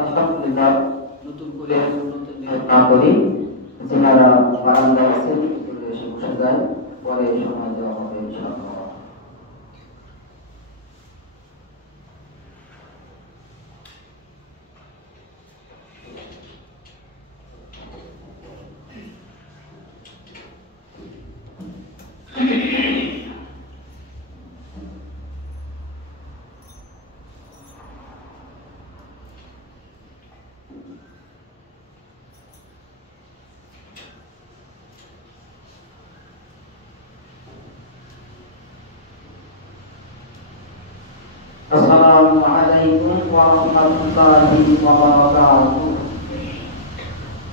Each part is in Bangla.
আলহামদুলিল্লাহ নতুন করে নতুন নিয়ত না করি যারা বারান্দায় আছেন এগুলো এসে বসে যায় পরে সময় দেওয়া হবে ইনশাআল্লাহ। Assalamu alaikum warahmatullahi wabarakatuh.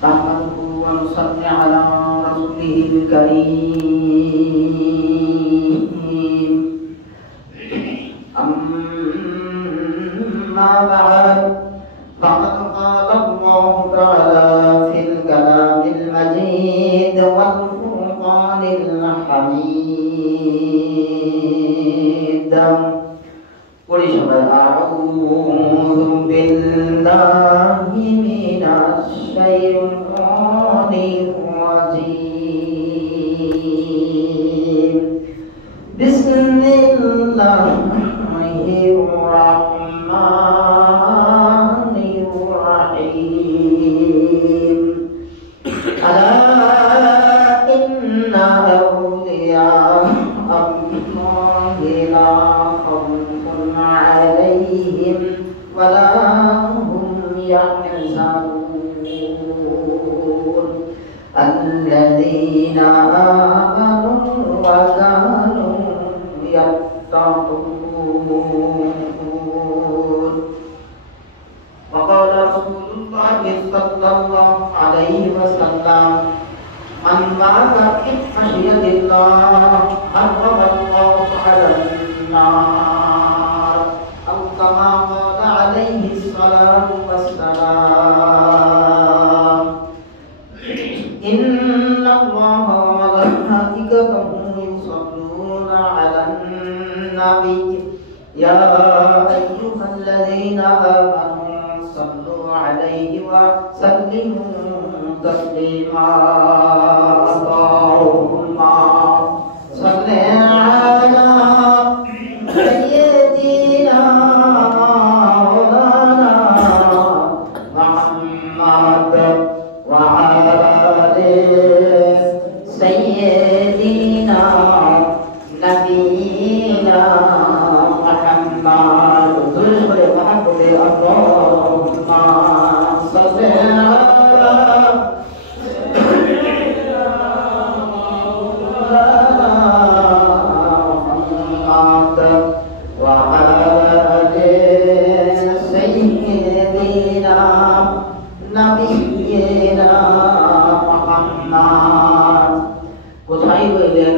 Nahmaduhu wa nusalli ala rasulihil karim. Amma ba'd. Faqad qala Allah ta'ala fil kalamil majid wal furqanil hamid. أعوذ بالله من الشيطان الرجيم بسم الله الرحمن الرحيم ألا إن أولياء الله لا خوف عليهم ولا هم يحزنون الذين آمنوا وكانوا يتقون. وقال رسول الله صلى الله عليه وسلم من مات في خشية الله حرم الله على النار أو كما قال عليه الصلاة والسلام. إن الله وملائكته يصلون على النبي يا أيها الذين آمنوا صلوا عليه وسلموا تسليما. اللهم صل على سيدنا مولانا محمد وعلى آل سيدنا نبينا محمد ذكر محبوب اللهم صل على কোথায় হইলেন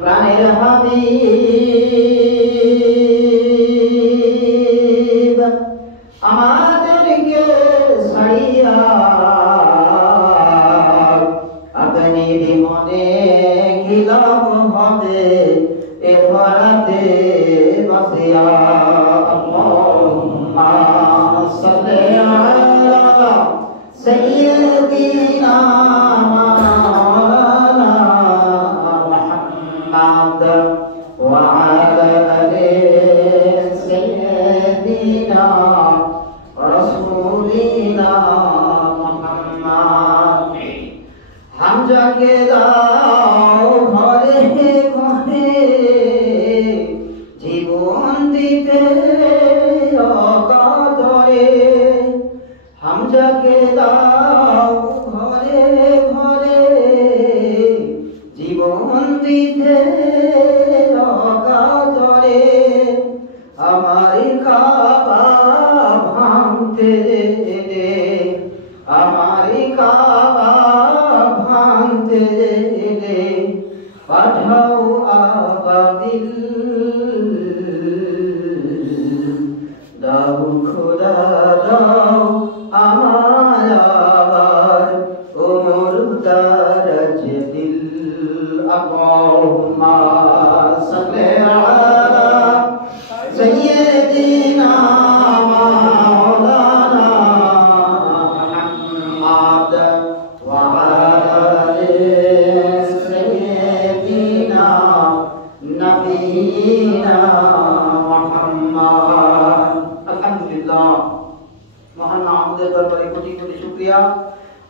প্রাণের হাবিব আমাদেরকে ছাড়িয়া আপনি বিমনে গিলাম হবে এ ভরাতে বাসিয়া। আল্লাহুম্মা সাল্লি আলা সাইয়্যিদিনা মাওলানা মুহাম্মদ ওয়া আলা আলি সাইয়্যিদিনা রাসূলিনা মুহাম্মদ। হামজাকে দাও ঘরে ঘরে জীবন দিতে অকাতরে। হামজাকে দাও ঘরে ঘরে জীবন দিতে অকাতরে। আমার কাবা ভাঙতে দে, আমার কাবা ভাঙতে দে, পাঠাও আবাবিল দাও খোদা দাও আমার আবার ওমর দারাজ দিল। আল্লাহুম্মা সাল্লি আলা সাইয়্যিদিনা মাওলানা কোটি কোটি শুকরিয়া।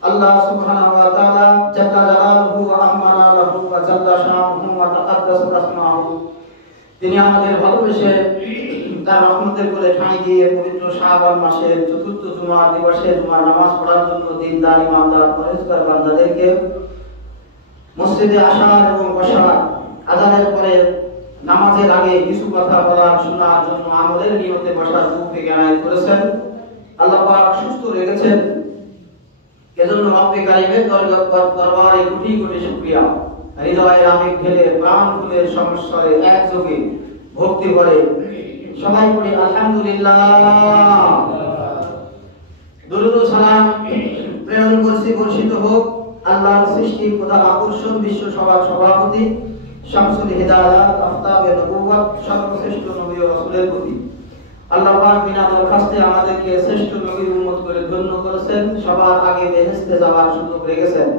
আল্লাহ সুবহানাহু ওয়া তাআলা জাল্লা জালালুহু ওয়া আমানা লাহু ওয়া জাল্লা শানুহু ওয়া তাকাদ্দাসা আসমাউহু, তিনি আমাদের ভালোবেসে তার রহমতের কোলে ঠাঁই দিয়ে পবিত্র শাবান মাসের চতুর্থ জুমার দিবসে জুমার নামাজ পড়ার জন্য দিনদার ইমানদার পরেজগার বান্দাদেরকে মসজিদে আসার এবং বসার, আযানের পরে নামাজের আগে কিছু কথা বলার শোনার জন্য আমলের নিয়তে বসার তৌফিক এনায়েত করেছেন। আল্লাহ পাক সুস্থ রেখেছেন, এজন্য রব্বে কারিমের দরবারে কোটি কোটি শুকরিয়া। হৃদয়ের আবেগ ঢেলে প্রাণ খুলে সমস্বরে একযোগে ভক্তি করে সবাই পড়ি আলহামদুলিল্লাহ। দরুদ ও সালাম প্রেরণ করছি, বর্ষিত হোক আল্লাহর সৃষ্টি খোদা আকর্ষণ বিশ্ব সভার সভাপতি শামসুল হিদায়াত আফতাবে নবুওয়াত সর্বশ্রেষ্ঠ নবী ও রাসূলের প্রতি। আল্লাহ পাক বিনা দরখাস্তে আমাদেরকে শ্রেষ্ঠ নবীর উম্মত করে ধন্য করেছেন, সবার আগে বেহেশতে যাওয়ার সুযোগ রেখেছেন।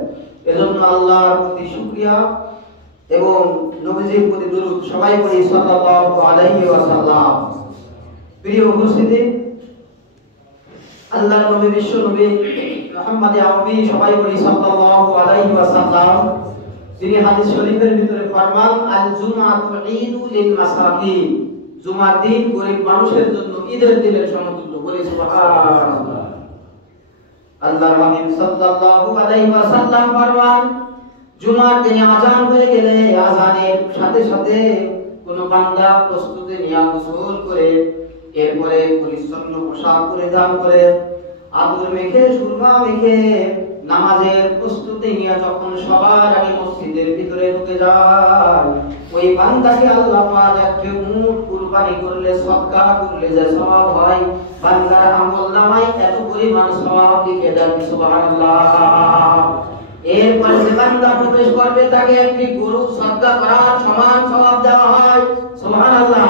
এজন্য আল্লাহর প্রতি শুকরিয়া এবং নবীজির প্রতি দরুদ সবাই পড়ি সাল্লাল্লাহু আলাইহি ওয়াসাল্লাম। প্রিয় উপস্থিতি, আল্লাহর নবী বিশ্ব নবী মুহাম্মদ আরবি সবাই পড়ি সাল্লাল্লাহু আলাইহি ওয়াসাল্লাম। তিনি হাদিস শরীফের ভিতরে ফরমান, আল জুমআতু ঈদু লিল মাসাকিন, জুমার দিন গরীব মানুষের জন্য ঈদের দিনের সমতুল্য। বলি সুবহানাল্লাহ। আল্লাহর হাবিব সাল্লাল্লাহু আলাইহি ওয়াসাল্লাম ফরমান, জুমার দিনে আযান হয়ে গেলে আযানের সাথে সাথে কোন বান্দা প্রস্তুতি নিয়ে গোসল করে এরপরে পরিচ্ছন্ন পোশাক পরিধান করে আতর মেখে সুরমা মেখে নামাজের প্রস্তুতি নিয়ে যখন সবার আগে মসজিদের ভিতরে ঢুকে যায়, ওই বান্দাকে আল্লাহ পাক একটা উট কুরবানি করলে সদকা করলে যে সওয়াব হয়, বান্দার আমলনামায় এত পরিমাণ সওয়াব লিখে দেন। সুবহানাল্লাহ। এরপরে যে বান্দা প্রবেশ করবে তাকে একটি গরু সদকা করার সমান সওয়াব দেওয়া হয়। সুবহানাল্লাহ।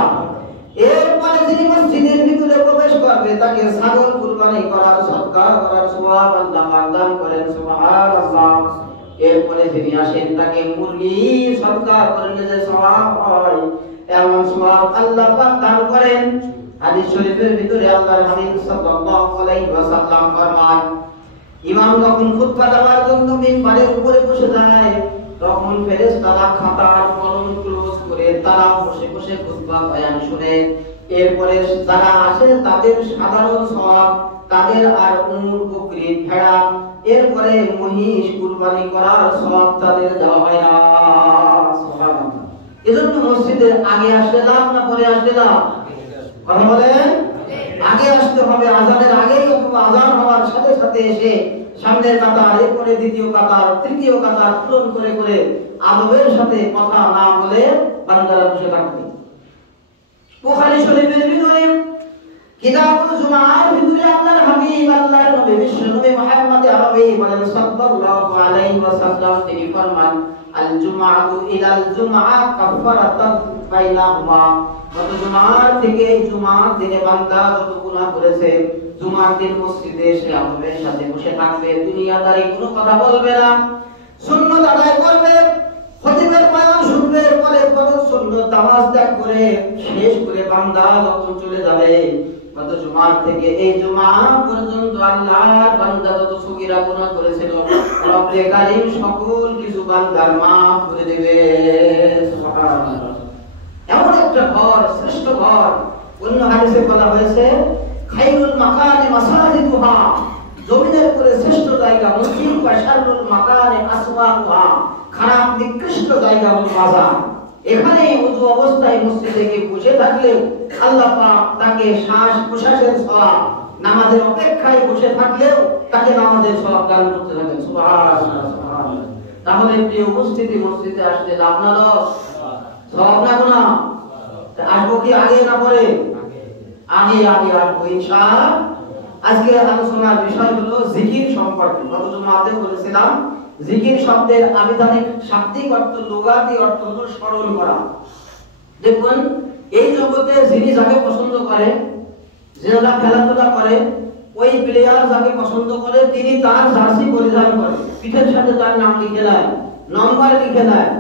এরপরে যিনি মসজিদের ভিতরে প্রবেশ করবে তাকে ছাগল কুরবানি করার সদকা করার সওয়াব আল্লাহ পাক দান করেন। সুবহানাল্লাহ। এরপরে যিনি আসেন তাকে মুরগি সদকা করলে যে সওয়াব হয়, এমন সওয়াব আল্লাহ পাক দান করেন। হাদিস শরীফের ভিতরে আল্লাহর হাবিব সাল্লাল্লাহু আলাইহি ওয়াসাল্লাম ফরমান, ইমাম যখন খুতবা দেওয়ার জন্য মিম্বারের উপরে বসে যায়, তখন ফেরেশতারা খাতার কলম ক্লোজ করে তারা বসে বসে খুতবা বয়ান শুনে। এরপরে যারা আসে তাদের সাধারণ সওয়াব, তাদের আর উট বকরি ভেড়া এরপরে মহিষ কুরবানি করার সওয়াব তাদের দেওয়া হয় না। সুবহানাল্লাহ। এজন্য মসজিদের আগে আসলে লাভ না পরে আসলে লাভ? কথা বলেন। আগে আসতে হবে, আযানের আগেই অথবা আযান হওয়ার সাথে সাথে এসে সামনের কাতার, এরপরে দ্বিতীয় কাতার, তৃতীয় কাতার পূরণ করে করে আদবের সাথে কথা না বলে বান্দারা বসে থাকবে। বুখারী শরীফের ভিতরে কিতাবুল জুমার ভিতরে আল্লাহর হাবিব আল্লাহর নবী বিশ্ব নবী মুহাম্মদ আরবি বলেন সাল্লাল্লাহু আলাইহি ওয়াসাল্লাম, তিনি ফরমান, আল জুমআতু ইলাল জুমআ কাফারাতান বাইনাহুমা। গত জুমার থেকে জুমার দিনে বান্দা যত গুনাহ করেছে, জুমার দিন মসজিদে এসে আদবের সাথে বসে থাকবে, দুনিয়াদারি কোনো কথা বলবে না, সুন্নাত আদায় করবে, খতিবের বয়ান শুনবে, পরে ফরজ সুন্নাত নামাজ ত্যাগ করে শেষ করে বান্দা যখন চলে যাবে, গত জুমার থেকে এই জুমা পর্যন্ত আল্লাহর বান্দা যত সগীরা গুনাহ করেছিল, রব্বে কারীম সকল কিছু বান্দার মাফ করে দেবে। সুবহানাল্লাহ। এমন একটা ঘর, শ্রেষ্ঠ ঘর। অন্য হাদিসে বলা হয়েছে, খায়রুল মাকানি মাসাজিদুহা, জমিনের উপরে শ্রেষ্ঠ জায়গা মসজিদ, বা শাররুল মাকানি আসওয়াকুহা, খারাপ নিকৃষ্ট জায়গা হলো বাজার। এখানে ওযু অবস্থায় মসজিদে গিয়ে বসে থাকলে আল্লাহ পাক তাকে শ্বাস প্রশ্বাসের সওয়াব, নামাজের অপেক্ষায় বসে থাকলেও তাকে নামাজের সওয়াব দান করতে থাকেন। সুবহানাল্লাহ, সুবহানাল্লাহ। তাহলে প্রিয় উপস্থিতি, মসজিদে আসলে লাভ না লস? সওয়াব না গুনাহ? আসবো কি আগে না পরে? আগে আগে আসবো ইনশাআল্লাহ। আজকে আলোচনার বিষয় হলো জিকির সম্পর্কে। গত জুমাতে বলেছিলাম জিকির শব্দের আবিধানিক শাব্দিক অর্থ, লুগাতি অর্থ হলো স্মরণ করা। দেখুন, এই জগতে যিনি যাকে পছন্দ করে, যারা খেলাধুলা করে, ওই প্লেয়ার যাকে পছন্দ করে তিনি তার জার্সি পরিধান করে, পিঠের সাথে তার নাম লিখে দেয়, নম্বর লিখে দেয়।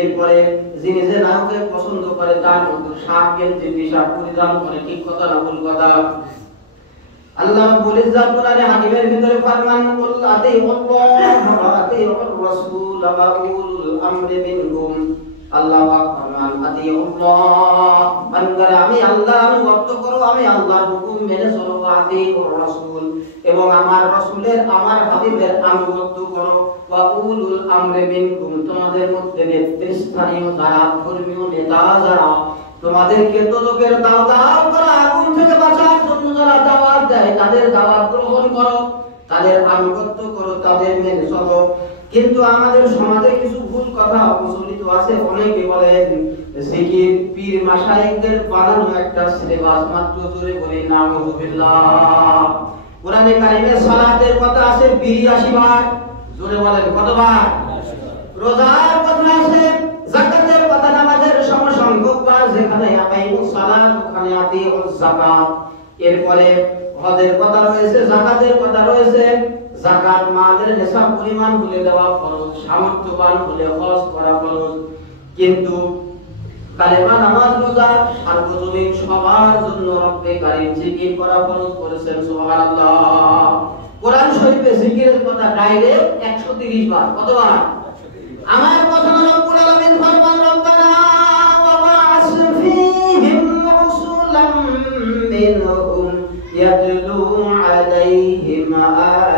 এরপরে যিনি যে নায়ককে পছন্দ করে তার মতো শার্ট গেঞ্জি টি-শার্ট পরিধান করে। ঠিক কথা না ভুল কথা? আল্লাহ রাব্বুল ইজ্জাত কোরআনে হাকিমের ভিতরে ফরমান কুল আতিউল্লাহ ওয়া আতিউর রাসূল ওয়া উলুল আমরি মিনকুম। আল্লাহ পাক ফরমান আতিউল্লাহ, বান্দারা আমি আল্লাহর আনুগত্য করো, আমি আল্লাহর হুকুম মেনে চলো, ওয়া আতিউর রাসূল, এবং আমার রাসূলের আমার হাবিবের আনুগত্য করো, ওয়া উলুল আমরি মিনকুম, তোমাদের মধ্যে নেতৃস্থানীয় যারা, ধর্মীয় নেতা যারা তোমাদেরকে দোজখের দাওয়াত করা, আগুন থেকে বাঁচার জন্য যারা দাওয়াত দেয় তাদের দাওয়াত গ্রহণ করো, তাদের আনুগত্য করো, তাদের মেনে চলো। কিন্তু আমাদের সমাজে কিছু ভুল কথা প্রচলিত আছে। অনেকে বলেন জিকির পীর মাশায়েখদের বানানো একটা সিলেবাস, মাত্র জোরে বলি নাউযুবিল্লাহ। কোরআনে কারিমে সালাতের কথা আছে 82 বার, জোরে বলেন কতবার? রোজার কথা আছে, যাকাতের কথা, নামাজের সমসংখ্যক বার, যেখানে আকাইমুস সালাত ওখানে আতিউজ যাকাত। এরপরে হজের কথা রয়েছে, যাকাতের কথা রয়েছে। যাকাত মালের নিসাব পরিমাণ হলে দেওয়া ফরজ, সামর্থ্যবান হলে হজ করা ফরজ। কিন্তু কালেমা, নামাজ, রোজা সার্বজনীন সবার জন্য রব্বে কারীম জিকির করা ফরজ করেছেন। সুবহানাল্লাহ। কোরআন শরীফে জিকিরের কথা ডাইরেক্ট 130 বার। কতবার? আমার কথা রব্বুল আলামিন ফরমান রব্বানা ওয়া বা'আস ফীহিম রাসূলাম মিনহুম ইয়াতলু আলাইহিম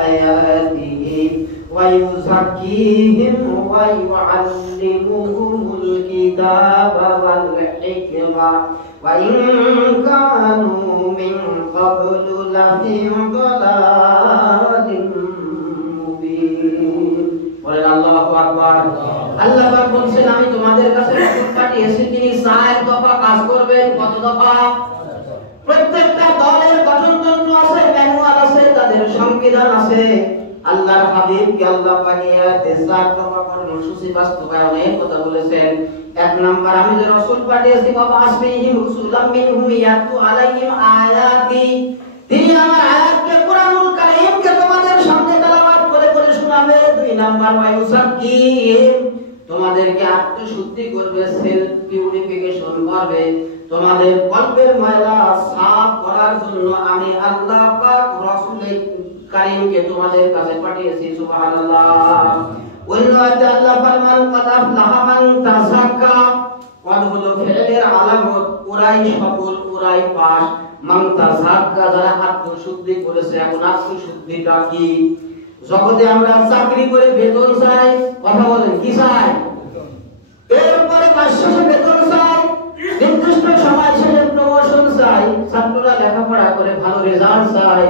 আয়াতিহি ওয়া ইউযাক্কিহিম ওয়া ইউআল্লিমুহুমুল কিতাবা ওয়াল হিকমা ওয়া ইন কানু মিন ক্বাবলু লাফি দালালিন মুবিন। বলেন আল্লাহু আকবার। আল্লাহ পাক বলেন আমি তোমাদের কাছে রাসূল পাঠিয়েছি, তিনি 4 দফা কাজ করবেন। কত দফা? প্রত্যেকটা দলের গঠনতন্ত্র আছে, ম্যানুয়াল আছে, তাদের সংবিধান আছে। আল্লাহর হাবিবকে আল্লাহ পাক আয়াতে 4 দফা কর্মসূচি বাস্তবায়নের কথা বলেছেন। 1 নাম্বার, আমি যে রাসূল পাঠিয়েছি বাবা আসমিহিম রাসূলাম মিনহুম ইয়াতু আলাইহিম আয়াতি, তিনি আমার আয়াতকে, কুরআনুল কারীমকে তোমাদের সামনে তেলাওয়াত করে করে শোনাবে। 2 নাম্বার, ওয়া ইউযাক্কিহিম, তোমাদেরকে আত্মশুদ্ধি করবে, সেলফ পিউরিফিকেশন করবে, তোমাদের কলবের ময়লা সাফ করার জন্য আমি আল্লাহ পাক রাসূলের কারীমকে তোমাদের কাছে পাঠিয়েছি। সুবহানাল্লাহ। অন্য আয়াতে আল্লাহ ফরমান ক্বাদ আফলাহা মান তাযাক্কা, ক্বাদ হলো ফি'লের আলামত, ওরাই সফল, ওরাই পাস। মান তাযাক্কা, যারা আত্মশুদ্ধি করেছে। এখন আত্মশুদ্ধিটা কি? জগতে আমরা চাকরি করে বেতন চাই, কথা বলেন কি চাই? এরপরে মাস শেষে বেতন চাই, নির্দিষ্ট সময় শেষে প্রমোশন চাই, ছাত্ররা লেখাপড়া করে ভালো রেজাল্ট চাই,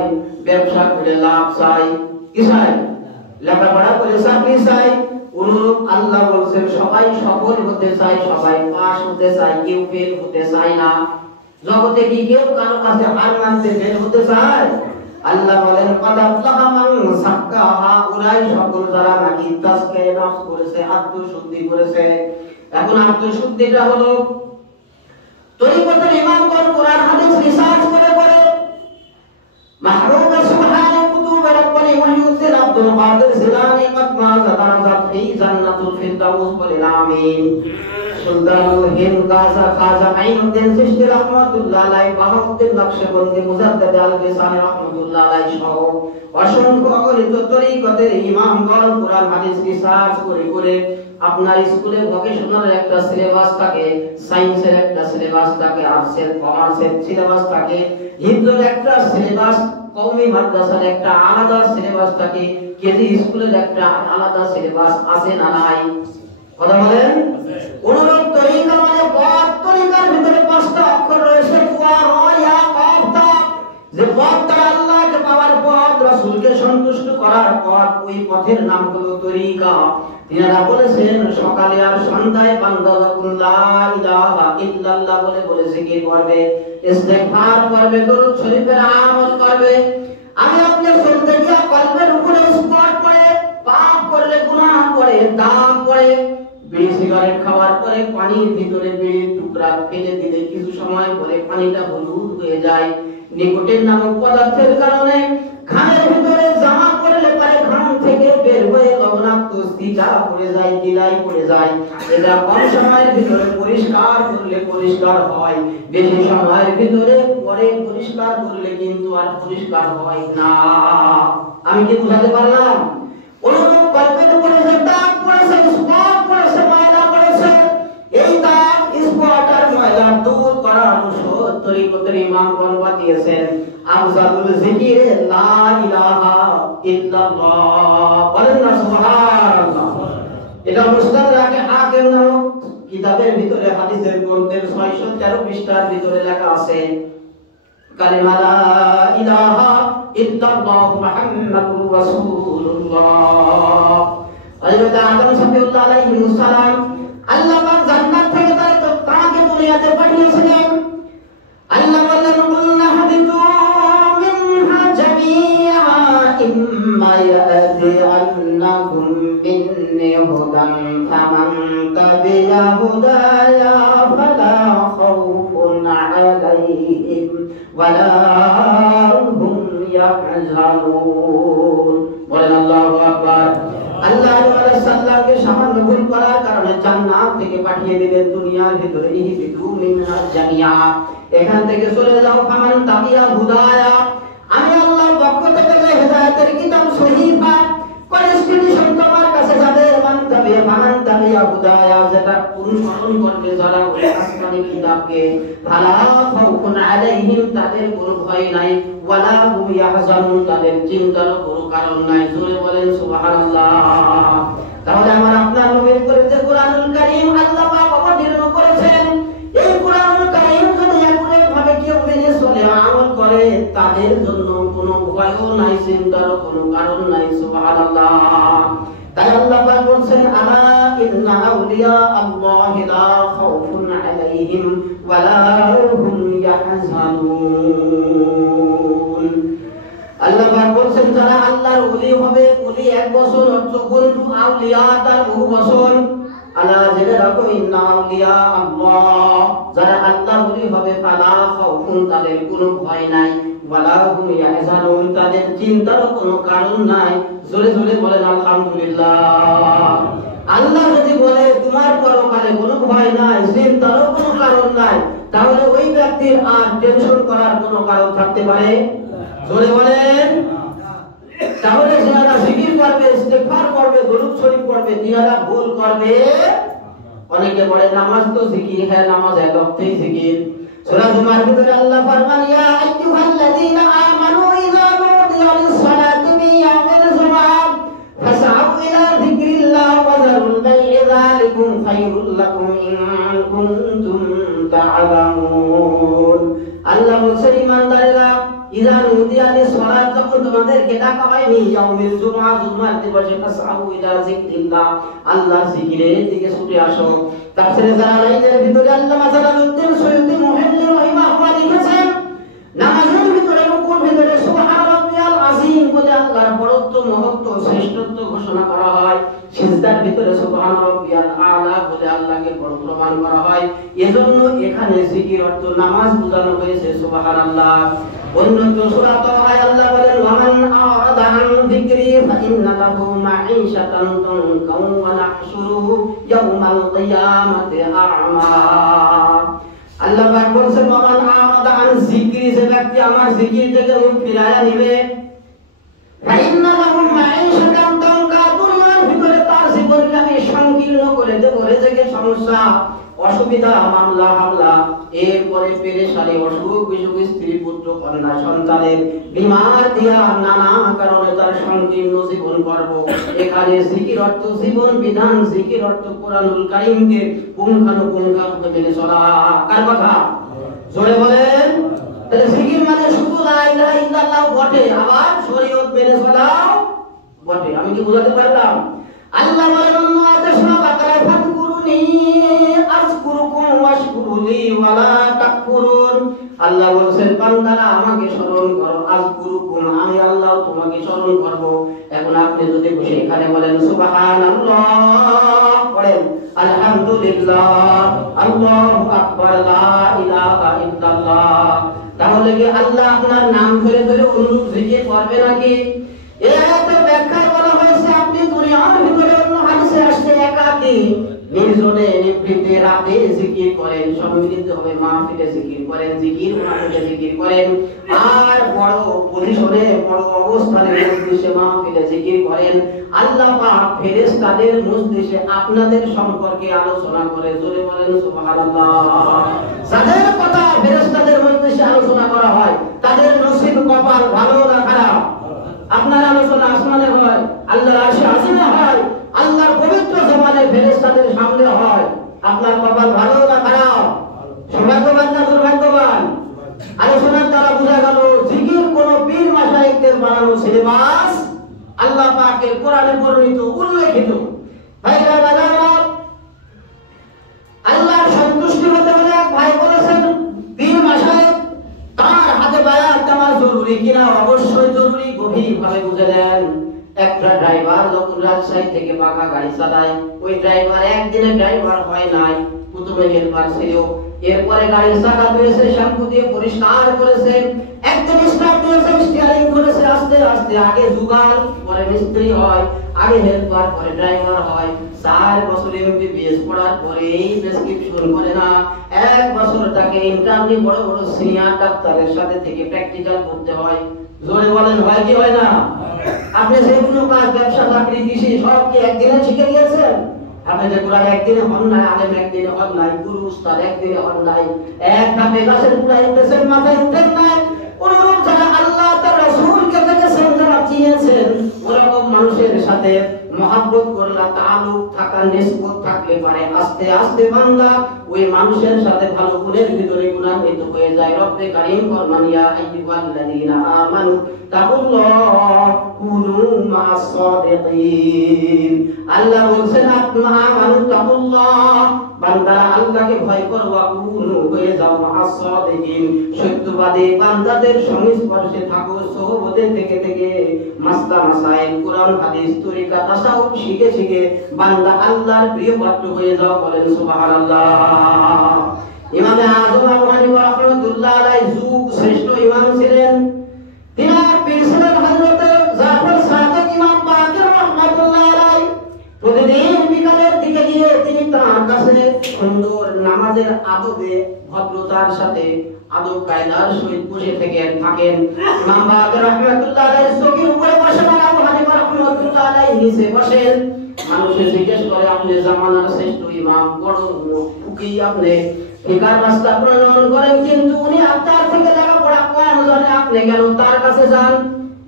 ব্যবসা করে লাভ চাই, কি চাই? লেখাপড়া করে চাকরি চাই। অনুরূপ আল্লাহ বলছেন সবাই সফল হতে চায়, সবাই পাস হতে চায়, কেউ ফেল হতে চায় না। জগতে কি কেউ কারো কাছে হার মানতে ফেল হতে চায়? আল্লাহ বলেন ক্বাদ আফলাহা মান যাক্কাহা, ওরাই সফল যারা নাকি তাজকিয়া নফস করেছে, আত্মশুদ্ধি করেছে। এখন আত্মশুদ্ধিটা হলো তরিকতের ইমামগণ কোরআন হাদিস রিসার্চ করে করে মাহরুম সুবহানাহু কুতুব রাব্বানি মুহিউদ্দিন আব্দুল কাদের জিলানী মাকমা জাতারাজাত ফি জান্নাতুল ফিরদাউস বলেন আমিন। সুলতানুল হিন্দ গাজা খাজা আইনুদ্দিন চিশতি রাহমাতুল্লাহ আলাইহি, বাহাউদ্দিন নকশবন্দি, মুজাদ্দিদ আল-বিসানি রাহমাতুল্লাহ আলাইহি সহ অসংখ্য অগণিত তরিকতের ইমামগণ কোরআন হাদিস রিসার্চ করে করে আপনার স্কুলে ভোকেশনালের একটা সিলেবাস থাকে, সায়েন্সের একটা সিলেবাস থাকে, আর্টসের কমার্সের সিলেবাস থাকে, হিফজের একটা সিলেবাস, কওমি মাদ্রাসার একটা আলাদা সিলেবাস থাকে, কেজি স্কুলের একটা আলাদা সিলেবাস আছে না নাই? কথা বলেন। অনুরূপ তরিকা মানে পথ, তরিকার ভিতরে 5টা অক্ষর রয়েছে, ওয়া রায়া কফতা, যে পথটা আল্লাহকে পাওয়ার পথ, রাসূলকে সন্তুষ্ট করার পথ, ওই পথের নাম হলো তরিকা। তিনারা বলেছেন সকালে আর সন্ধ্যায় বান্দা যখন লা ইলাহা ইল্লাল্লাহ বলে বলে জিকির করবে, ইস্তেগফার করবে, দরুদ শরীফের আমল করবে, আমি আপনি চলতে গিয়ে কলবের উপরে স্পট পড়ে, পাপ করলে গুনাহ করে, দাম পড়ে, বিড়ি সিগারেট খাওয়ার পরে পানির ভিতরে বিড়ির টুকরা ফেলে দিলে কিছু সময় পরে পানিটা হলুদ হয়ে যায়। নিকোটিন নামক পদার্থের কারণে ঘামের ভিতরে জামা পড়লে পারে ঘাম থেকে বের হয়ে লবণাক্ত সিটা পড়ে যায়, গিলাই পড়ে যায়। এটা কম সময়ের ভিতরে পরিষ্কার করলে পরিষ্কার হয়, বেশি সময়ের ভিতরে পরে পরিষ্কার করলে কিন্তু আর পরিষ্কার হয় না। আমি কি বুঝাতে পারলাম? অনুরূপ কল্পের উপরে যে দাগ পড়েছে, স্পট পড়েছে, ময়লা পড়েছে, এই দাগ স্পট আর ময়লা দূর করার 70 ইমামগণ বাতিয়েছেন আফজালুল জিকির লা ইলাহা ইল্লাল্লাহ। বলেন না সুবহানাল্লাহ। এটা মুস্তাদরাকে হাকিম নামক কিতাবের ভিতরে হাদিসের গ্রন্থের 613 পৃষ্ঠার ভিতরে লেখা আছে কালিমা লা ইলাহা ইল্লাল্লাহ মুহাম্মাদুর রাসূলুল্লাহ। হযরত আদম সাল্লাল্লাহু আলাইহি ওয়াসাল্লাম আল্লাহ পাক জান্নাত থেকে তাকে দুনিয়াতে পাঠিয়েছিলেন। আল্লাহ বললেন কুল্না হাবিতু মিনহা জামিআ ইম্মা ইয়াতিআন্নাকুম মিন্নি হুদান ফামান তাবিআ হুদায়া ফালা খাউফুন আলাইহিম ওয়ালা হুম ইয়াহজানুন। বলেন আল্লাহু আকবার। আল্লাহ আলাইহিস সাল্লামকে সামান্য ভুল করার কারণে জান্নাত থেকে পাঠিয়ে দিলেন দুনিয়ার ভিতরে ইহবিতু মিনহা জামিআ, এখান থেকে চলে যাও, ফামান তাবিয়া হুদায়া, আমি আল্লাহর পক্ষ থেকে যে হেদায়েতের কিতাব সহিফা কনস্টিটিউশন তোমার কাছে যাবে, ফামান তাবিয়া হুদায়া, যেটা অনুসরণ করবে যারা ওই আসমানি কিতাবকে, ফালা খাউফুন আলাইহিম, তাদের কোনো ভয় নাই, ওয়ালা হুম ইয়াহজানুন, তাদের চিন্তার কোনো কারণ নাই। জোরে বলেন সুবহানাল্লাহ। তাহলে আমার আপনার নবীর করে যে কোরআনুল কারীম আল্লাহ পাক অবতীর্ণ করেছেন, এই কোরআনুল কারীম যদি একভাবে কেউ মেনে চলে আমল করে, তাদের জন্য কোনো ভয়ও নাই, চিন্তারও কোনো কারণ নাই। সুবহানাল্লাহ। তাই আল্লাহ পাক বলেন আলা ইন্না আউলিয়া আল্লাহি লা খাউফুন আলাইহিম ওয়ালা হুম ইয়াহজানুন। আল্লাহ পাক বলেন যারা আল্লাহর ওলি হবে, ওলি 1 বছর অর্থ বন্ধু, আউলিয়া তার বহু বছর। আলা জেনে রাখো ইন্না আউলিয়া আল্লাহ, যারা আল্লাহর ওলি হবে, ফালা খাউফুন, তাদের কোনো ভয় নাই, ওয়ালা হুম ইয়াহজানুন, তাদের চিন্তারও কোনো কারণ নাই। জোরে জোরে বলেন আলহামদুলিল্লাহ। আল্লাহ যদি বলে তোমার পরকালে কোনো ভয় নাই, চিন্তারও কোনো কারণ নাই, তাহলে ওই ব্যক্তির আর টেনশন করার কোনো কারণ থাকতে পারে? জোরে বলেন। তাহলে যারা জিকির করবে, ইস্তিগফার করবে, দরুদ শরীফ পড়বে, যারা ভুল করবে, অনেকে বলে নামাজ তো জিকির, হ্যাঁ নামাজ এক ওয়াক্তেই জিকির। সূরা জুমার ভিতরে আল্লাহ ফরমান ইয়া আইয়ুহাল্লাযীনা আমানু ইযা নুদিয়া লিস-সালাতি মিন ইয়াউমিল জুমআহ ফাসআউ ইলা যিকরিল্লাহ ওয়া যারুল বাই'a যালিকুম খায়রুল লাকুম ইন কুনতুম তা'লামুন। আল্লাহ বলছে ঈমানদারেরা, ইযা নুদিয়া লিস-সালাত, যখন তোমাদেরকে ডাকা হয় মিন ইয়াউমিল জুমআহ, জুমার দিবসে, ফাসআউ ইলা যিকরিল্লাহ, আল্লাহর জিকিরের দিকে ছুটে আসো। তাফসীরে জালালাইনের ভিতরে আল্লামা জালালউদ্দিন সৈয়দী মুহাল্লিল রাহিমাহুল্লাহ লিখেছেন, নামাজের ভিতরে রুকুর ভিতরে সুবহান রাব্বিয়াল আযীম বলে আল্লাহর বড়ত্ব, মহত্ব, শ্রেষ্ঠত্ব ঘোষণা করা হয়। সিজদার ভিতরে সুবহান রাব্বিয়াল আলা বলে আল্লাহকে বড় প্রমাণ করা হয়। এজন্য এখানে জিকির অর্থ নামাজ বোঝানো হয়েছে। সুবহানাল্লাহ। অন্য সূরা তাওবায় আল্লাহ বলেন ওয়ামান আ'রাদা আন যিকরি ফাইন্না লাহু মাঈশাতান দানকা ওয়া নাহশুরুহু ইয়াওমাল কিয়ামাতি আ'মা। আল্লাহ পাক বলেন ওয়ামান আ'রাদা আন যিকরি, যে ব্যক্তি আমার জিকির থেকে মুখ ফিরায়া নিবে, ফাইন্না লাহু মাঈশাতান দানকা, দুনিয়ার ভিতরে তার জীবনটাকে সংকীর্ণ করে দেব, রেজেকের সমস্যা, অসুবিধা, মামলা হামলা, এরপরে পেরেশানি, অসুখ বিসুখ, স্ত্রী পুত্র কন্যা সন্তানের বিমার দিয়া নানা কারণে তার সংকীর্ণ জীবন করব। এখানে জিকির অর্থ জীবন বিধান, জিকির অর্থ কোরআনুল কারীমকে পুঙ্খানুপুঙ্খভাবে মেনে চলা। কার কথা? জোরে বলেন। তাহলে জিকির মানে শুধু লা ইলাহা ইল্লাল্লাহ বটে, আবার শরীয়ত মেনে চলাও বটে। আমি কি বুঝাতে পারলাম? আল্লাহ বলেন অন্য আয়াতে সূরা বাকারায় ফাকুরুনি আযকুরুকুম ওয়াশকুরুলি ওয়ালা তাকফুরুন। আল্লাহ বলেন বান্দারা আমাকে স্মরণ করো, আযকুরুকুম, আমি আল্লাহ তোমাকে স্মরণ করব। এখন আপনি যদি বসে এখানে বলেন সুবহানাল্লাহ, পড়েন আলহামদুলিল্লাহ, আল্লাহু আকবার, লা ইলাহা ইল্লাল্লাহ, তাহলে কি আল্লাহ আপনার নাম ধরে ধরে অনুরূপ জিকির করবে নাকি? এই আয়াতের ব্যাখ্যায় বলা হয়েছে আপনি দুনিয়ার ভিতরে অন্য হাদিসে আসছে একাকী, মিন নির্জনে নিভৃতে রাতে জিকির করেন, সম্মিলিত হবে মাহফিলে জিকির করেন, জিকির মাহফিলে জিকির করেন, আর বড় পজিশনে বড় অবস্থানে মজলিসে মাহফিলে জিকির করেন। আল্লাহ পাক ফেরেশতাদের মজলিসে আপনাদের সম্পর্কে আলোচনা করে। জোরে বলেন সুবহানাল্লাহ। যাদের কথা ফেরেশতাদের মজলিসে আলোচনা করা হয় তাদের নসিব কপাল ভালো না খারাপ? আপনার আলোচনা আসমানে হয়, আল্লাহর আরশে আজিমে হয়, আল্লাহর পবিত্র জবানে ফেরেশতাদের সামনে হয়। আপনার কপাল ভালো না খারাপ? সৌভাগ্যবান না দুর্ভাগ্যবান? আলোচনার দ্বারা বোঝা গেল জিকির কোন পীর মাশায়েখদের বানানো সিলেবাস, আল্লাহ পাকের কোরআনে বর্ণিত উল্লেখিত। ভাইরা বাজারা, আল্লাহর সন্তুষ্টি হতে হলে এক ভাই বলেছেন পীর মাশায়েখ তার হাতে বায়াত দেওয়া জরুরি কিনা? অবশ্যই জরুরি। গভীরভাবে বুঝে নেন। একটা ড্রাইভার যখন রাজশাহী থেকে বাঁকা গাড়ি চালায়, ওই ড্রাইভার একদিনে ড্রাইভার হয় নাই, প্রথমে হেলপার ছিল, এরপরে গাড়ির চাকা ধুয়েছে, শ্যাম্পু দিয়ে পরিষ্কার করেছে, একদিন স্টার্ট দিয়েছে, স্টিয়ারিং করেছে, আস্তে আস্তে আগে জুগাল, পরে মিস্ত্রি হয়, আগে হেলপার, পরে ড্রাইভার হয়। 4 বছর এমবিবিএস পড়ার পরে এই প্রেসক্রিপশন করে না, 1 বছর তাকে ইন্টার্নি বড় বড় সিনিয়র ডাক্তারের সাথে থেকে প্র্যাকটিক্যাল করতে হয়। জোরে বলেন হয় কি হয় না? আপনি যে কোনো কাজ, ব্যবসা, চাকরি, কৃষি সব কি একদিনে শিখে গিয়েছেন? আপনি যে কোরআন একদিনে হন নাই, আলেম একদিনে হন নাই, গুরু উস্তাদ একদিনে হন নাই, এক ধাপে গাছের গোড়ায় উঠেছেন, মাথায় উঠেন নাই। অনুরূপ যারা আল্লাহ তার রাসূলকে দেখেছেন, যারা চিনেছেন, ওরকম মানুষের সাথে মহব্বত করলে, তাআলুক থাকা, নিসবত থাকলে পারে আস্তে আস্তে বান্দা ওই মানুষের সাথে ভালো গুণের ভিতরে গুণান্বিত হয়ে যায়। রব্বে কারীম ফরমান, ইয়া আইয়ুহাল্লাযীনা আমানু তাকুল্লাহ কুনু মা'আস সাদিকিন। আল্লাহ বলেন আমানু তাকুল্লাহ, বান্দারা আল্লাহকে ভয় করো, কুনু হয়ে যাও মা'আস সাদিকিন, সত্যবাদী বান্দাদের সংস্পর্শে থাকো, সোহবতে থেকে থেকে মাসলা মাসাইল, কোরআন হাদিস, তরিকা, তাসাউফ শিখে শিখে বান্দা আল্লাহর প্রিয় পাত্র হয়ে যাও। বলেন সুবহানাল্লাহ। ইমামে আযম আবু হানিফা রাহমাতুল্লাহ আলাইহি যুগ শ্রেষ্ঠ ইমাম ছিলেন। তিনার পীর ছিলেন হযরত জাফর সাদিক ইমাম বাকের রাহমাতুল্লাহ আলাইহি। প্রতিদিন বিকালের দিকে গিয়ে তিনি তার কাছে সুন্দর নামাজের আদবে ভদ্রতার সাথে আদব কায়দার সহিত বসে থাকেন। ইমাম বাকের রাহমাতুল্লাহ আলাইহি চৌকির উপরে বসেন, আবু হানিফা রাহমাতুল্লাহ আলাইহি নিচে বসেন। মানুষে জিজ্ঞেস করে, আপনি জামানার শ্রেষ্ঠ ইমাম, বড় ফুকি, আপনি ফিকার রাস্তা প্রণয়ন করেন, কিন্তু উনি আপনার থেকে লেখাপড়া কম জানে, আপনি কেন তার কাছে যান?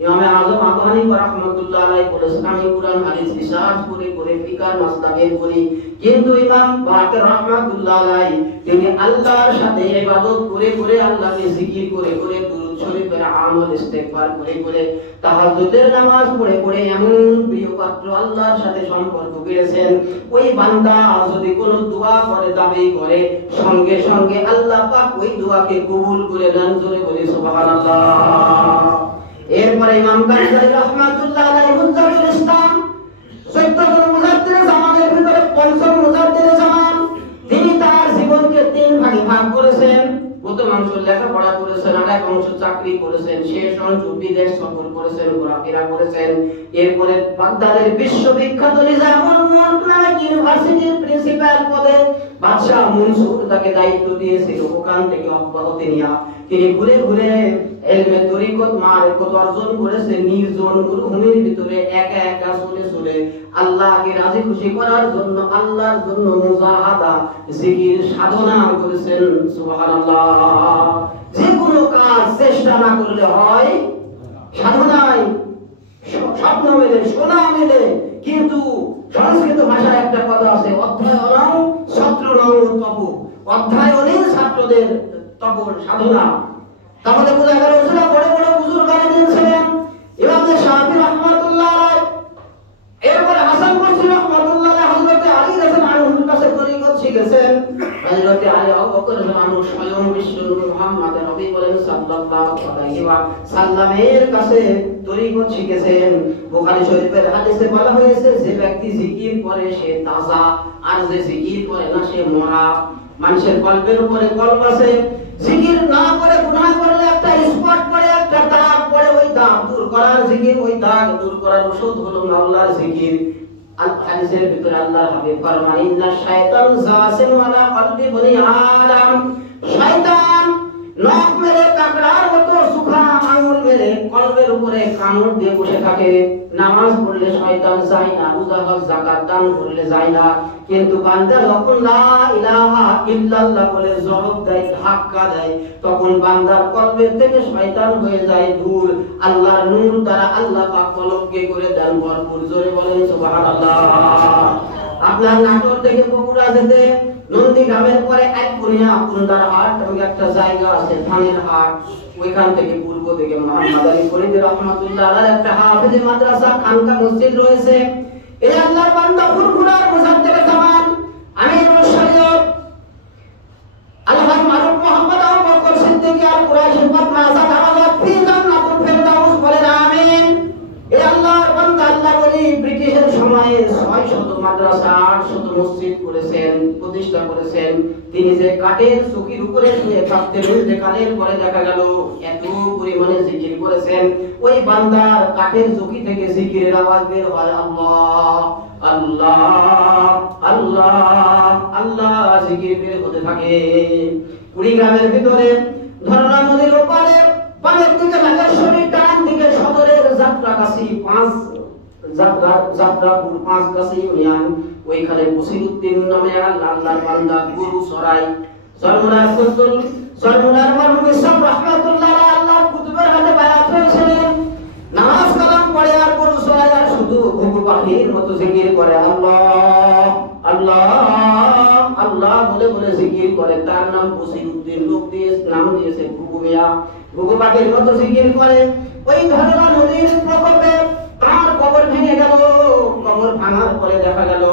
ইমামে আযম আবু হানিফা রাহমাতুল্লাহ আলাইহি বলেছেন, আমি কুরআন হাদিস রিসার্চ করে ফিকার মাসলা বের করি, কিন্তু ইমাম বাকের রাহমাতুল্লাহ আলাইহি তিনি আল্লাহর সাথে ইবাদত করে আল্লাহকে জিকির করে দুরূদ শরীফের আমল ইস্তেগফার করে তাহাজ্জুদের নামাজ পড়ে এমন প্রিয় পাত্র আল্লাহর সাথে সম্পর্ক করেছেন, ওই বান্দা যদি কোনো দোয়া করে, দাবি করে, সঙ্গে সঙ্গে আল্লাহ পাক ওই দোয়াকে কবুল করে নেন। জোরে বলি সুবহানাল্লাহ। এরপরে ইমাম কাযী রাহমাতুল্লাহ আলাইহি হুজ্জাতুল ইসলাম, 14 জন মুজাদ্দিদ জামানের ভিতরে পঞ্চম মুজাদ্দিদ জামান, তিনি তার জীবনকে 3 ভাগে ভাগ করেছেন। প্রথম অংশ লেখাপড়া করেছেন, আর এক অংশ চাকরি করেছেন, শেষ অংশ বিদেশ সফর করেছেন, ঘোরাফেরা করেছেন। এরপরে বাগদাদের বিশ্ববিখ্যাত নিজামুল মুলক নামক ইউনিভার্সিটির প্রিন্সিপাল পদে বাদশা মনসুর তাকে দায়িত্ব দিয়েছিল। ওখান থেকে অব্যাহতি নিয়ে তিনি ঘুরে ঘুরে ইলমে তরিকত মারিফত অর্জন করেছেন। নির্জন মরুভূমির ভিতরে একা একা চলে আল্লাহকে রাজি খুশি করার জন্য, আল্লাহর জন্য মুজাহাদা, জিকির, সাধনা করেছেন। সুবহানাল্লাহ। যে কোনো কাজ চেষ্টা না করলে হয় সাধনায় স্বপ্ন মেলে, সোনা মেলে। কিন্তু সংস্কৃত ভাষায় একটা কথা আছে, অধ্যয়নং ছাত্রনং তপু, অধ্যয়নের ছাত্রদের তপন সাধনা। তাহলে বোঝা গেল ওরা বড় বড় বুজুর্গ আলেম ছিলেন। ইমাম শাফি রাহমাতুল্লাহ আলাইহি, এরপরে হাসান বসরি রাহমাতুল্লাহ আলাইহি হযরত আলী রাদিয়াল্লাহু আনহুর কাছে তরিকত শিখেছেন। হযরত আলী আবু বকর রাদিয়াল্লাহু আনহু স্বয়ং বিশ্ব মুহাম্মদ নবী বলেন সাল্লাল্লাহু আলাইহি ওয়াসাল্লামের কাছে তরিকত শিখেছেন। বুখারী শরীফের হাদিসে বলা হয়েছে, যে ব্যক্তি জিকির করে সে তাজা, আর যে জিকির করে না সে মরা। মানুষের কল্পের উপরে কল্প আছে। জিকির না করে গুনাহ করলে একটা স্পট পড়ে, একটা দাগ পড়ে, ওই দাগ দূর করার জিকির, ওই দাগ দূর করার ওষুধ হলো আল্লাহর জিকির। আল হাদিসের ভিতরে আল্লাহর হাবিব ফরমান ইন্না শাইতান জাসিম আলা কলবি বনি আদম, শয়তান নখ মেরে কাকড়ার মতো সুখা আঙুল মেরে কলবের উপরে কামড় দিয়ে বসে থাকে। নামাজ পড়লে শয়তান যায় না, রোজা হজ যাকাত দান করলে যায় না, কিন্তু বান্দা যখন লা ইলাহা ইল্লাল্লাহ বলে জবাব দেয়, ধাক্কা দেয়, তখন বান্দার কলবের থেকে শয়তান হয়ে যায় দূর। আল্লাহর নূর দ্বারা আল্লাহ পাক কলবকে করে দেন ভরপুর। জোরে বলেন সুবহানাল্লাহ। আপনার নাটোর থেকে বগুড়া যেতে নন্দী গ্রামের পরে এক কুনিয়া কুন্দার হাট এবং একটা জায়গা আছে ধানের হাট, ওইখান থেকে পূর্ব দিকে মোহাম্মদ আলী ফরিদ রহমাতুল্লাহ আলাইহি একটা হাফেজি মাদ্রাসা খানকা মসজিদ রয়েছে। এই আল্লাহর বান্দা ফুরফুরার মুজাদ্দিদ জামান আমিরুল শরীয়ত আলহাজ মারুফ মোহাম্মদ আবু বকর সিদ্দিক আল কুরাইশি ফাতমা আসাদ আওয়াজ ফি জান্নাতুল ফেরদাউস বলেন আমিন। এই আল্লাহর বান্দা আল্লাহ বলি ব্রিটিশের সময়ে 600 মাদ্রাসা 800 মসজিদ করেছেন, প্রতিষ্ঠা করেছেন। তিনি যে কাঠের চৌকির উপরে শুয়ে থাকতেন, যে কানের পরে দেখা গেল এত পরিমাণে জিকির করেছেন, ওই বান্দার কাঠের চৌকি থেকে জিকিরের আওয়াজ বের হয় আল্লাহ আল্লাহ আল্লাহ আল্লাহ, জিকির বের হতে থাকে। কুড়িগ্রামের ভিতরে ধরনা নদীর ওপারে বামের দিকে নাগেশ্বরী, ডান দিকে সদরের যাত্রাগাছি যাত্রাপুর 5 গাছি ইউনিয়ন, ওইখানে বসিরউদ্দিন নামে আল্লাহর বান্দা গরু চড়াই। সরমুনার মারহুম ইসলাম রাহমাতুল্লাহ আলাইহি আল্লাহর কুতুবের হাতে বায়াত হয়েছিলেন। নামাজ কালাম পড়ে আর গরু চড়াই আর শুধু ঘুঘু পাখির মতো জিকির করে আল্লাহ আল্লাহ আল্লাহ বলে বলে জিকির করে। তার নাম বসিরউদ্দিন, লোক দিয়ে নাম দিয়েছে ঘুঘু মিয়া। ঘুঘু পাখির মতো জিকির করে। ওই ধরনা নদীর প্রকোপে তার কবর ভেঙে গেল। কবর ভাঙার পরে দেখা গেল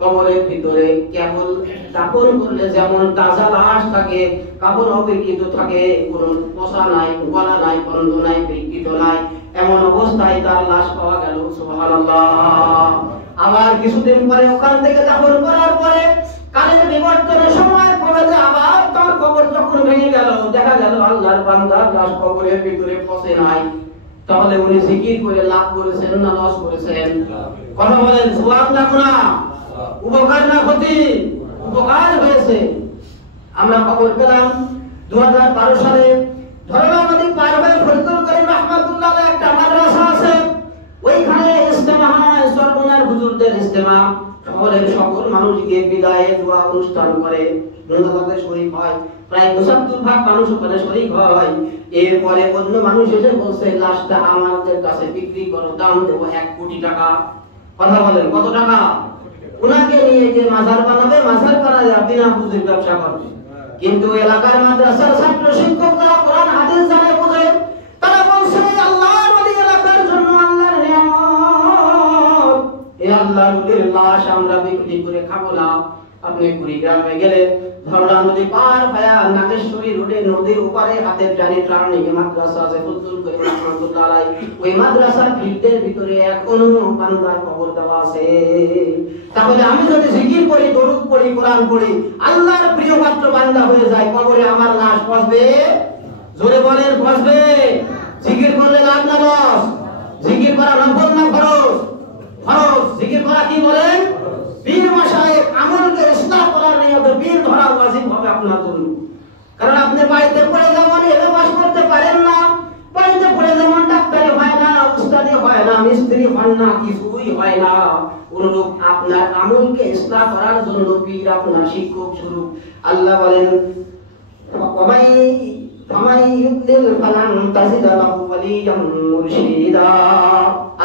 কবরের ভিতরে কেবল দাফন করলে যেমন তাজা লাশ থাকে, কাপড় অবিকৃত থাকে, কোনো পচা নাই, গলা নাই, বন্ধ নাই, বিকৃত নাই, এমন অবস্থায় তার লাশ পাওয়া গেল। সুবহানাল্লাহ। আবার কিছুদিন পরে ওখান থেকে দাফন করার পরে কালের বিবর্তনের সময় পরে আবার তার কবর যখন ভেঙে গেল, দেখা গেল আল্লাহর বান্দার লাশ কবরের ভিতরে পচে নাই। তাহলে উনি জিকির করে লাভ করেছেন না লস করেছেন? কথা বলেন। সওয়াব লাভ না, উপকার না ক্ষতি? উপকার হয়েছে। আমরা খবর পেলাম 2012 সালে ধরনা নদী পার হয়ে ফরিদুল করিম রাহমাতুল্লাহ আলাইহি একটা মাদ্রাসা আছে, ওইখানে ইজতেমা হয়, সরমুনার হুজুরদের ইজতেমা। শহরের সকল মানুষ গিয়ে বিদায়ে দোয়া অনুষ্ঠান করে, মোনাজাতে শরীক হয়। প্রায় 75% মানুষ ওখানে শরীক হয়। এরপরে অন্য মানুষ এসে বলছে লাশটা আমাদের কাছে বিক্রি করো, দাম দেব 1 কোটি টাকা। কথা বলেন কত টাকা? উনাকে নিয়ে যে মাজার বানাবে, মাজার বানালে বিনা পুঁজির ব্যবসা করবে। কিন্তু এলাকার মাদ্রাসার ছাত্র শিক্ষক যারা কোরআন হাদিস জানে বোঝে, তারা বলছে আল্লাহর ওলি এলাকার জন্য আল্লাহর নিয়ামত, এই আল্লাহর ওলির লাশ আমরা বিক্রি করে খাবো না। আপনি কুড়িগ্রামে গেলে ধরনা নদী পার হয়ে নাগেশ্বরী রোডে নদীর ওপারে হাতের জানি টার্নিং মাদ্রাসা আছে ফজলুল করিম রাহমাতুল্লাহ আলাইহি, ওই মাদ্রাসার ফিল্ডের ভিতরে এখনো বান্দার কবর দেওয়া আছে। তাহলে আমি যদি জিকির করি, দরুদ পড়ি, কোরআন পড়ি, আল্লাহর প্রিয় পাত্র বান্দা হয়ে যায়, কবরে আমার লাশ বসবে? জোরে বলেন বসবে? জিকির করলে লাভ না লস? জিকির করা নফল না ফরজ? ফরজ। জিকির করা কি বলেন? পীর মাশায়েখ আমলকে ইসলাহ করার নিয়তে পীর ধরা ওয়াজিব হবে আপনার জন্য। কারণ আপনি বাড়িতে পড়ে যেমন এলেবাস করতে পারেন না, বাড়িতে পড়ে যেমন ডাক্তারি হয় না, উস্তাদি হয় না, মিস্ত্রি হয় না, কিছুই হয় না, অনুরূপ আপনার আমলকে ইসলাহ করার জন্য পীর আপনার শিক্ষক স্বরূপ। আল্লাহ বলেন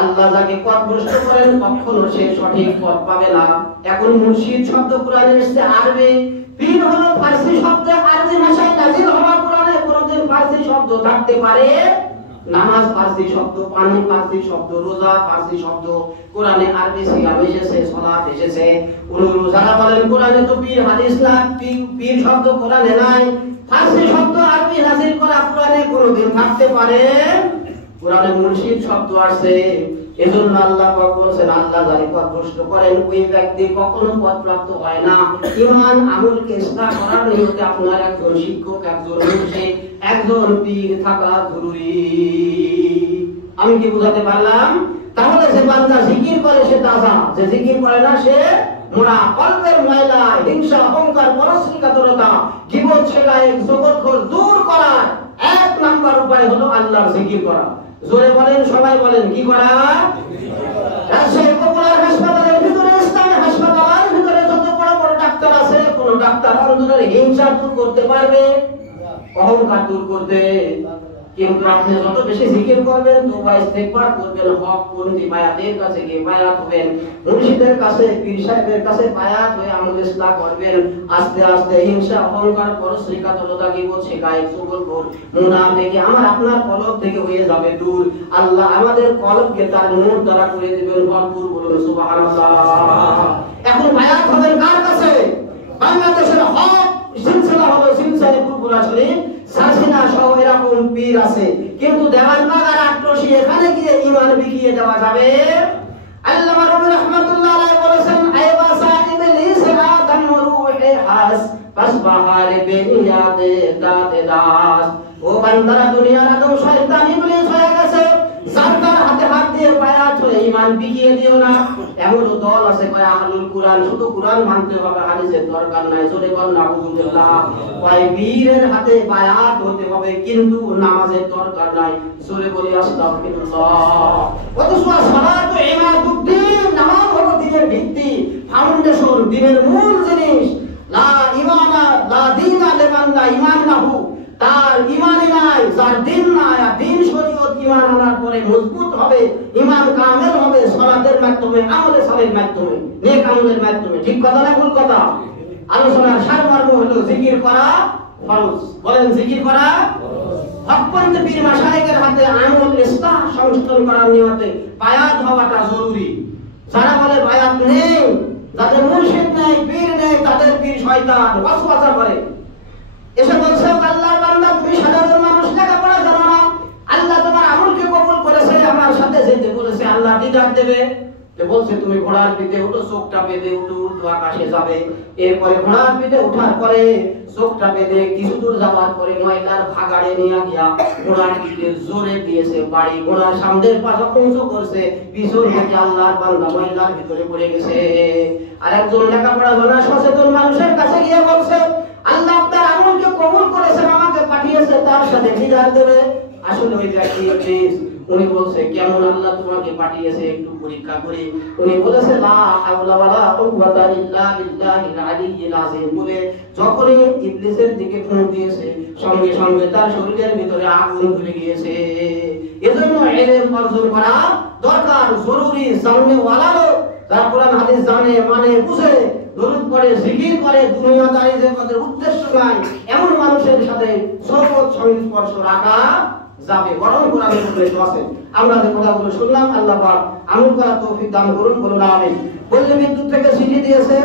আল্লাহ যাকে পথভ্রষ্ট করেন কখনো সে সঠিক পথ পাবে না। এখন মুর্শিদ শব্দ কোরআনে এসেছে আরবি, পীর হলো ফারসি শব্দ, আরবি ভাষায় নাযিল হওয়া কোরআনে কোনদিন ফারসি শব্দ থাকতে পারে? নামাজ ফারসি শব্দ, পানি ফারসি শব্দ, রোজা ফারসি শব্দ, কোরআনে আরবি সিয়াম এসেছে, সালাত এসেছে। অনুরূপ যারা বলেন কোরআনে তো পীর হাদিস না, পীর শব্দ কোরআনে নাই, ফারসি শব্দ আরবি নাযিল করা কোরআনে কোনদিন থাকতে পারে? কোরআনে মুর্শিদ শব্দ আছে। এজন্য আল্লাহ পাক বলেন আল্লাহ যাকে পথভ্রষ্ট করেন ওই ব্যক্তি কখনো পথপ্রাপ্ত হয় না। ঈমান আমলকে ইসলাহ করার নিয়তে আপনার একজন শিক্ষক, একজন মুর্শিদ, একজন পীর থাকা জরুরি। আমি কি বুঝাতে পারলাম? তাহলে যে বান্দা জিকির করে সে তাজা, যে জিকির করে না সে মোরা। কলবের ময়লা, হিংসা, অহংকার, পরশ্রীকাতরতা, গীবত, শিকায়েত, জগৎখোর দূর করার এক নাম্বার উপায় হলো আল্লাহর জিকির করা। জোরে বলেন, সবাই বলেন, কি করা? রাজশাহী পপুলার হাসপাতালের ভিতরে, ইসলামী হাসপাতালের ভিতরে যত বড় বড় ডাক্তার আছে, কোন ডাক্তার অন্তরের হিংসা দূর করতে পারবে? অহংকার দূর করতে। কিন্তু আপনি যত বেশি জিকির করবেন, তওবা ইস্তেগফার করবেন, হক পন্থী বায়াতের কাছে গিয়ে বায়াত হবেন, মুর্শিদের কাছে, পীর সাহেবের কাছে বায়াত হয়ে আমল ইসলাহ করবেন, আস্তে আস্তে হিংসা, অহংকার, পরশ্রীকাতরতা, গীবত, শিকায়েত, চুগলখোর, মুনাফিকি আমার আপনার কলব থেকে হয়ে যাবে দূর। আল্লাহ আমাদের কলবকে তার নূর দ্বারা করে দিবেন ভরপুর। বলুন সুবহানাল্লাহ। এখন বায়াত হবেন কার কাছে? বাংলাদেশের হক সিলসিলা হলো সিলসিলা ফুরফুরা শরীফ, সাসিনা সহ এরকম পীর আছে, কিন্তু দেওয়ানবাগার আট্রসি এখানে গিয়ে ঈমান বিকিয়ে দেওয়া যাবে? আল্লামা রুমি রাহমাতুল্লাহ আলাইহি বলেছেন, আইবা সাইবে লিসা দামরুহে হাস ফাসবাহারে বেনিয়াতে দাতে দাস। ও বান্দারা, দুনিয়ার আদম শয়তান ইবলিস হয়ে গেছে, সারকার হাতে হাত দিয়ে বায়াত হয়ে ঈমান বিকিয়ে দিও না। এমন দল আছে কয় আহলুল কুরআন, শুধু কুরআন মানতে হবে, হাদিসের দরকার নাই। জোরে বল নাউযুবিল্লাহ। কয় বীরের হাতে বায়াত হতে হবে, কিন্তু নামাজের দরকার নাই। জোরে বলি আস্তাগফিরুল্লাহ। অথচ সালাতু ইমাদুদ্দিন, নামাজ হলো দ্বীনের ভিত্তি, ফাউন্ডেশন, দ্বীনের মূল জিনিস। লা ঈমানা লা দীনা লিমান লা ঈমান লাহু, তার ঈমানই নাই, যার দিন নাই। আর দিন শরীয়ত ঈমান আনার পরে মজবুত হবে, ঈমান কামেল হবে সালাতের মাধ্যমে, আমলে সালের মাধ্যমে, নেক আমলের মাধ্যমে। ঠিক কথা না ভুল কথা? আলোচনার সারমর্ম হলো জিকির করা ফরজ। বলেন, জিকির করা ফরজ। হকপন্থী পীর মাশায়েখের হাতে আমল ইসলাহ সংশোধন করার নিয়তে বায়াত হওয়াটা জরুরি। যারা বলে বায়াত নেই, যাদের মুর্শিদ নেই, পীর নেই, তাদের পীর শয়তান, ওয়াসওয়াসা করে। এসে বলছে, আল্লাহর বান্দা, তুমি সাধারণ মানুষ, লেখাপড়া জানো না, আল্লাহ তোমার আমলকে কবুল করেছে, আমার সাথে যেতে বলেছে, আল্লাহ দিদার দেবে। তো বলছে, তুমি ঘোড়ার পিঠে উঠো, চোখটা বেঁধে উঠো, উর্দু আকাশে যাবে। এরপরে ঘোড়ার পিঠে উঠার পরে চোখটা বেঁধে কিছু দূর যাওয়ার পরে ময়লার ভাগাড়ে নিয়ে গিয়া ঘোড়ার পিঠে জোরে দিয়েছে বাড়ি। ঘোড়ার সামনের পাশা উঁচু করছে, পিছন থেকে আল্লাহর বান্দা ময়লার ভিতরে পড়ে গেছে। আর একজন লেখাপড়া জানা সচেতন মানুষের কাছে গিয়ে বলছে, আল্লাহ আপনার আমলকে কবুল করেছেন, আমাকে পাঠিয়েছে, তার সাথে দিদার দেবে। আসলে ওই ব্যক্তি প্লিজ, উনি বলছে, কেমন আল্লাহ তোমাকে পাঠিয়েছে একটু পরীক্ষা করি। উনি বলেছে, লা হাওলা ওয়ালা কুওয়াতা ইল্লা বিল্লাহিল আলিয়্যিল আযীম বলে যখনই ইবলিসের দিকে ফোন দিয়েছে, সঙ্গে সঙ্গে তার শরীরের ভিতরে আগুন ধরে গিয়েছে। এজন্য ইলম অর্জন করা দরকার, জরুরি। সামনে ওয়ালা লোক যারা কোরআন হাদিস জানে, মানে, বুঝে, দরুদ পড়ে, জিকির করে, দুনিয়াদারি যে তাদের উদ্দেশ্য নাই, এমন মানুষের সাথে সহবত সংস্পর্শ রাখা যাবে, বরং কোরআনের উদ্দেশ্য আছে। আমরা যে কথাগুলো শুনলাম, আল্লাহ পাক আমল করার তৌফিক দান করুন, বলুন আমিন। বললে বিদ্যুৎ থেকে চিঠি দিয়েছে।